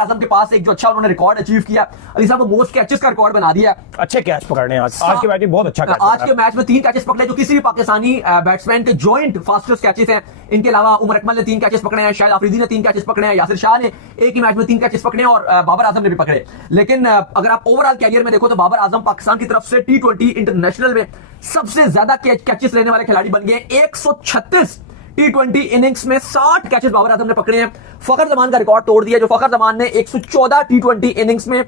आजम के पास एक जो अच्छा उन्होंने रिकॉर्ड अचीव किया, अली साहब को मोस्ट कैचेस का रिकॉर्ड बना दिया। अच्छे कैच पकड़ने आज के मैच में बहुत अच्छा कैच आज के मैच में 3 कैचेस पकड़े जो किसी भी पाकिस्तानी बैट्समैन के जॉइंट फास्टेस्ट कैचेस हैं। इनके अलावा उमर अकमल ने 3 कैचेस पकड़े हैं, शाहिद आफरीदी ने 3 कैचेस पकड़े हैं, यासिर शाह ने एक ही मैच में 3 कैचेस पकड़े हैं और बाबर आजम ने भी पकड़े। लेकिन अगर आप ओवरऑल कैरियर में देखो तो बाबर आजम पाकिस्तान की तरफ से T20 इंटरनेशनल में सबसे ज्यादा कैचेस लेने वाले खिलाड़ी बन गए। 136 T20 इनिंग्स में 60 कैचेस बाबर आजम ने पकड़े हैं। फखर जमान का रिकॉर्ड तोड़ दिया, जो फखर जमान ने 114 T20 इनिंग्स में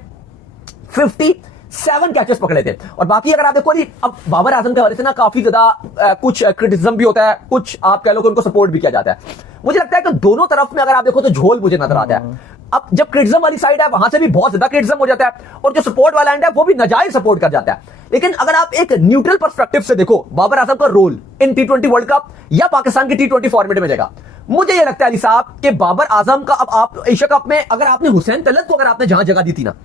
57 कैचेस पकड़े थे। और बाकी अगर आप देखो नहीं, अब बाबर आजम के हवाले से ना काफी ज्यादा कुछ क्रिटिसिज्म भी होता है, कुछ आप कह लो कि उनको सपोर्ट भी किया जाता है। मुझे लगता है कि दोनों तरफ में अगर आप देखो तो झोल मुझे नजर आता है। अब जब क्रिटिसिज्म वाली साइड है वहां से भी बहुत ज्यादा क्रिटिसिज्म हो जाता है और जो सपोर्ट वाला एंड है वो भी नाजायज सपोर्ट कर जाता है। लेकिन अगर आप एक न्यूट्रल पर्सपेक्टिव से देखो बाबर आजम का role in T20 world cup या पाकिस्तान की T20 फॉर्मेट में जाएगा, मुझे यह लगता है अली साहब कि बाबर आजम का अब आप एशिया कप में अगर आपने हुसैन तलत को अगर आपने जहां जगह दी थी ना,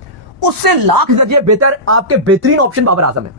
उससे लाख दर्जे बेहतर आपके बेहतरीन ऑप्शन बाबर आजम है।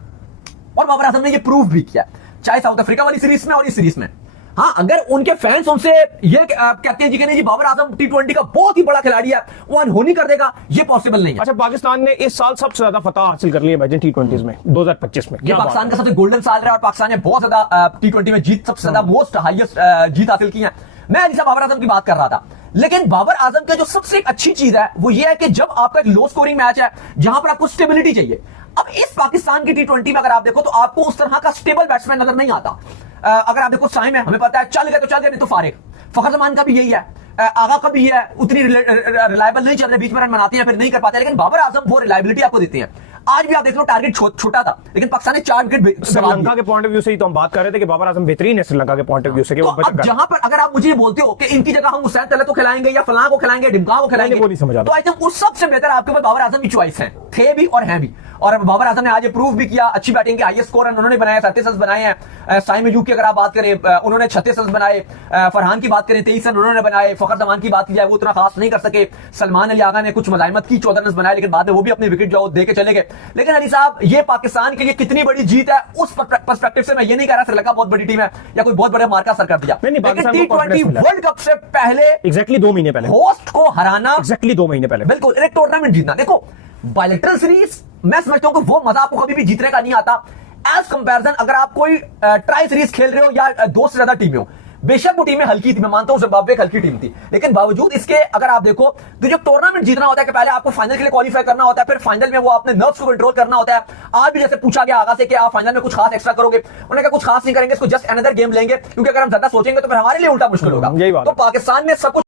और बाबर आजम ने ये प्रूव भी किया, चाहे साउथ अफ्रीका वाली सीरीज में और इस सीरीज में। हाँ, अगर उनके फैंस उनसे ये कहते हैं जी कि नहीं जी बाबर आजम T20 का बहुत ही बड़ा खिलाड़ी है, वो अनहोनी कर देगा, ये पॉसिबल नहीं है। अच्छा, पाकिस्तान ने इस साल सबसे ज्यादा फतह हासिल कर ली है T20 में 2025 में। ये पाकिस्तान का सबसे गोल्डन साल रहा है और पाकिस्तान ने बहुत ज्यादा T20 में जीत, सबसे ज्यादा मोस्ट हाईएस्ट जीत हासिल की है। मैं अली साहब बाबर आजम की बात कर रहा था, लेकिन बाबर आजम की जो सबसे अच्छी चीज है वो ये है कि जब आपका एक लो स्कोरिंग मैच है जहां पर आपको स्टेबिलिटी चाहिए, अब इस पाकिस्तान की T20 में अगर आप देखो तो आपको उस तरह का स्टेबल बैट्समैन नजर नहीं आता। अगर आप देखो साइम है, हमें पता है चल गए तो चल गए, नहीं तो फारिग। फखर जमान का भी यही है, आगा का भी है, उतनी रिलायबल नहीं चल रहे, बीच में रन बनाते हैं फिर नहीं कर पाते। लेकिन बाबर आजम वो रिलायबिलिटी आपको देते हैं। आज भी आप देख लो टारगेट छोटा था लेकिन पाकिस्तान ने 4 विकेट। श्रीलंका के पॉइंट ऑफ व्यू से ही तो हम बात कर रहे थे कि बाबर आजम बेहतरीन है श्रीलंका के पॉइंट ऑफ व्यू से। तो अब जहां पर अगर आप मुझे बोलते हो कि इनकी जगह हम हुसैन तलत को खिलाएंगे या फलां को खिलाएंगे, डिमका को खिलाएंगे, वो नहीं समझ आता। तो आई थिंक उस सबसे बेहतर आपके पास बाबर आजम की चॉइस है, थे भी और हैं भी। और बाबर आजम ने आज ये प्रूव भी किया, अच्छी बैटिंग के हाईएस्ट स्कोर उन्होंने बनाए, 37 रन बनाए हैं। साइम अयूब की अगर आप बात करें उन्होंने 36 रन बनाए। फरहान की बात करें 23 रन उन्होंने बनाए। फखर जमान की बात की जाए वो उतना खास नहीं कर सके। सलमान अली आगा ने कुछ मजामत की, 14 रन बनाए, लेकिन बाद में वो भी अपनी विकेट जो दे के चले गए। लेकिन अली साहब ये पाकिस्तान के लिए कितनी बड़ी जीत है उस पर्सपेक्टिव से मैं ये नहीं कह रहा श्रीलंका बहुत बड़ी टीम है या कोई बहुत बड़ा मार्का सर कर दिया। T20 वर्ल्ड कप से पहले एग्जैक्टली 2 महीने पहले होस्ट को हराना, एग्जैक्टली 2 महीने पहले बिल्कुल एक टूर्नामेंट जीतना। देखो बायलैटरल सीरीज मैं समझता हूं कि वो मजा आपको कभी भी जीतने का नहीं आता एज कंपैरिजन अगर आप कोई ट्राई सीरीज खेल रहे हो या 2 से ज्यादा टीमें हो। बेशक वो टीमें हल्की थी, मैं मानता हूं जिम्बाब्वे एक हल्की टीम थी, लेकिन बावजूद इसके अगर आप देखो तो जब टूर्नामेंट जीतना होता है कि पहले आपको फाइनल के लिए क्वालीफाई करना होता है, फिर फाइनल में वो अपने नर्व्स को कंट्रोल करना होता है। आज भी जैसे पूछा गया आगा से कि आप फाइनल में कुछ खास एक्स्ट्रा करोगे, उन्होंने कहा कुछ खास नहीं करेंगे, इसको जस्ट अनदर गेम लेंगे, क्योंकि अगर हम ज्यादा सोचेंगे तो फिर हमारे लिए उल्टा मुश्किल होगा। तो पाकिस्तान ने सब कुछ